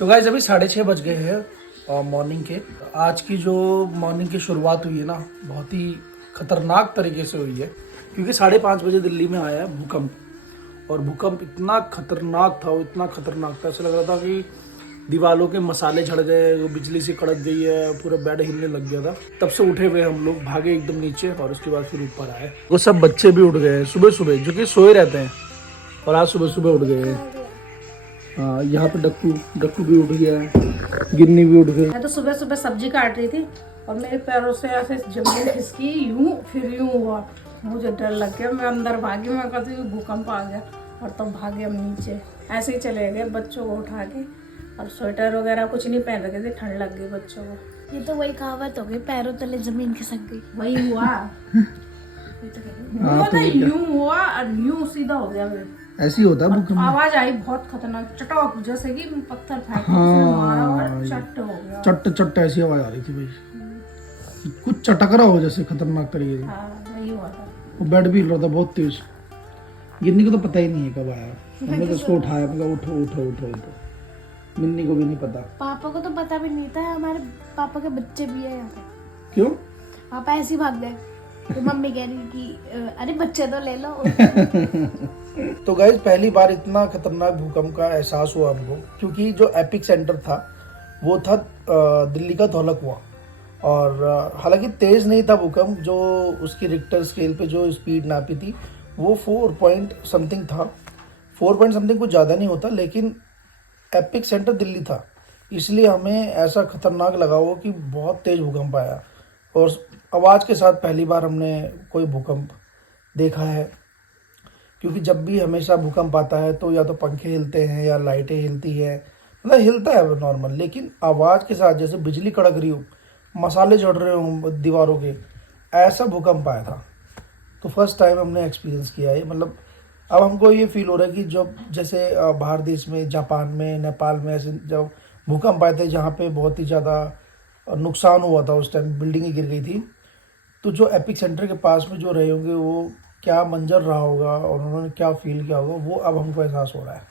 तो गाइस अभी 6:30 बज गए हैं मॉर्निंग के। आज की जो मॉर्निंग की शुरुआत हुई है ना, बहुत ही खतरनाक तरीके से हुई है, क्योंकि 5:30 बजे दिल्ली में आया है भूकंप। और भूकंप इतना खतरनाक था, वो इतना खतरनाक था, ऐसा लग रहा था कि दीवालों के मसाले झड़ गए, बिजली से कड़क गई है, पूरा बेड हिलने लग गया था। तब से उठे हुए हम लोग, भागे एकदम नीचे और उसके बाद फिर ऊपर आए। वो सब बच्चे भी उठ गए हैं सुबह सुबह, जो कि सोए रहते हैं, और आज सुबह सुबह उठ गए हैं। हाँ, यहाँ पे डक्कू भी उठ गया है, गिन्नी भी उठ गई। मैं तो सुबह सुबह सब्जी काट रही थी और मेरे पैरों से ऐसे जमीन खिसकी, यूं फिर यूं हुआ। मुझे डर लग गया, मैं अंदर भागी, मैं कहती हूँ भूकंप आ गया, और तब भागे हम नीचे। ऐसे ही चले गए बच्चों को उठा के, और स्वेटर वगैरह कुछ नहीं पहन रखे थे, ठंड लग गई बच्चों को। ये तो वही कहावत हो गई, पैरों तले जमीन खिसक गई। वही हुआ। यूं हुआ और यूं सीधा हो गया। ऐसी होता है भूकंप। आवाज आई बहुत खतरनाक, चटक, जैसे कि पत्थर फेंक मारा और चट हो गया। चट चट ऐसी आवाज आ रही थी भाई, कुछ चटक रहा हो जैसे, खतरनाक तरीके से। हाँ, वही हुआ था। वो बेड भी हिल रहा था बहुत तेज। गिन्नी को तो पता ही नहीं है कब आया, हमने तो उसको उठाया, मतलब उठो उठो उठो उठो। मिन्नी को भी नहीं पता। पापा को तो पता भी नहीं था, हमारे पापा के बच्चे भी है यहाँ पे। क्यों? पापा ऐसे ही भाग गए, तो मम्मी कह रही कि अरे बच्चे तो ले लो। तो गाइस पहली बार इतना खतरनाक भूकंप का एहसास हुआ हमको, क्योंकि जो एपिक सेंटर था वो था दिल्ली का धौलकुआं। और हालांकि तेज नहीं था भूकंप, जो उसकी रिक्टर स्केल पे जो स्पीड नापी थी वो 4 पॉइंट समथिंग था। 4 पॉइंट समथिंग कुछ ज़्यादा नहीं होता, लेकिन एपिक सेंटर दिल्ली था, इसलिए हमें ऐसा खतरनाक लगा वो कि बहुत तेज भूकंप आया। और आवाज़ के साथ पहली बार हमने कोई भूकंप देखा है, क्योंकि जब भी हमेशा भूकंप आता है तो या तो पंखे हिलते हैं या लाइटें हिलती है, मतलब हिलता है वो नॉर्मल, लेकिन आवाज़ के साथ जैसे बिजली कड़क रही हो, मसाले झड़ रहे हो दीवारों के, ऐसा भूकंप आया था। तो फर्स्ट टाइम हमने एक्सपीरियंस किया है। मतलब अब हमको ये फील हो रहा है कि जब जैसे बाहर देश में, जापान में, नेपाल में ऐसे जब भूकंप आए थे जहाँ पे बहुत ही ज़्यादा नुकसान हुआ था, उस टाइम बिल्डिंगें गिर गई थी, तो जो एपिक सेंटर के पास में जो रहे होंगे वो क्या मंजर रहा होगा और उन्होंने क्या फील किया होगा, वो अब हमको एहसास हो रहा है।